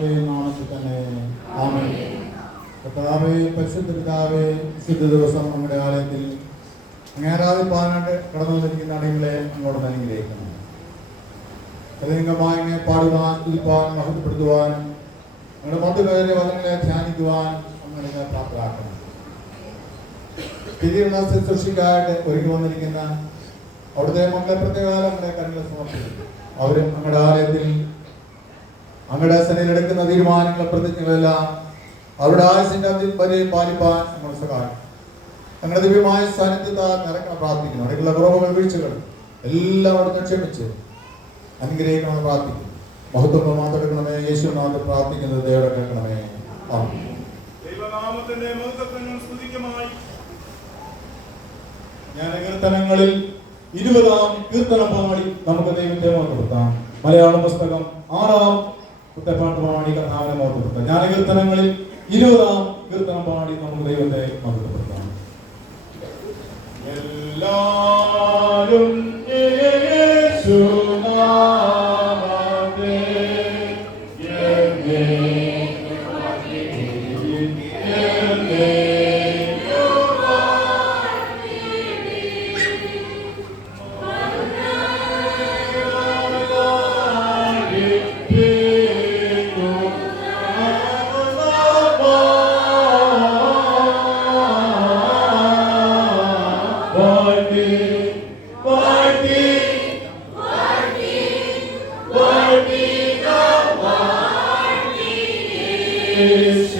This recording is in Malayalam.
യേശുവിന്റെ നാമത്തിൽ തന്നെ ആമേൻ. കർത്താവേ, പരിശുദ്ധ പിതാവേ, വിശുദ്ധ ദിവസം നമ്മുടെ ആലയത്തിൽ അങ്ങേരാതിപ്പാനായിട്ട് കടന്നു വന്നിരിക്കുന്ന അടികളെ അങ്ങോട്ട് അനുഗ്രഹിക്കണം. അതിലിംഗമായി പാടുവാൻ, ഇരിപ്പാൻ, മഹത്വപ്പെടുത്തുവാനും നിങ്ങളുടെ മറ്റുപേരെ വചനങ്ങളെ ധ്യാനിക്കുവാൻ അങ്ങനെ പ്രാപ്തരാക്കണം. തിരിയുന്ന ശുശ്രൂഷയ്ക്കായിട്ട് ഒരുങ്ങി വന്നിരിക്കുന്ന അവിടുത്തെ മക്കളെ പ്രത്യേകാലം നമ്മുടെ കണ്ണുകൾ സമർപ്പിക്കും. അവരും നമ്മുടെ ആലയത്തിൽ അങ്ങയുടെ സന്നിധിയിലെടുക്കുന്ന തീരുമാനങ്ങൾ, പ്രതിജ്ഞകളെല്ലാം അവരുടെ ആയുസിന്റെ അന്ത്യം വരെ പാലിപ്പാൻ നമ്മൾ സഹായിക്കും. ഞങ്ങളുടെ ദിവ്യമായ സാന്നിധ്യത്താൽ നിറയ്ക്കണം പ്രാർത്ഥിക്കുന്നു. അവിടെയുള്ള കുറവുകൾ, വീഴ്ചകൾ എല്ലാം അവിടുന്ന് ക്ഷമിച്ച് അനുഗ്രഹിക്കണമെന്ന് പ്രാർത്ഥിക്കുന്നു. മഹത്വം മാത്രമെടുക്കണമേ. യേശുനാഥ് പ്രാർത്ഥിക്കുന്നത് ദൈവം കേൾക്കണമേ. ഞാൻ കീർത്തനങ്ങളിൽ 20-ാം കീർത്തനം പാടി നമുക്ക് ദൈവത്തെ മഹത്വപ്പെടുത്താം. മലയാളം പുസ്തകം 6-ാം കുറ്റപ്പാട്ട് പാടി കർത്താവിനെ മഹത്വപ്പെടുത്താം. ഞാൻ കീർത്തനങ്ങളിൽ 20-ാം കീർത്തനം പാടി നമുക്ക് ദൈവത്തെ മഹത്വപ്പെടുത്താം. എല്ലാരും Yes,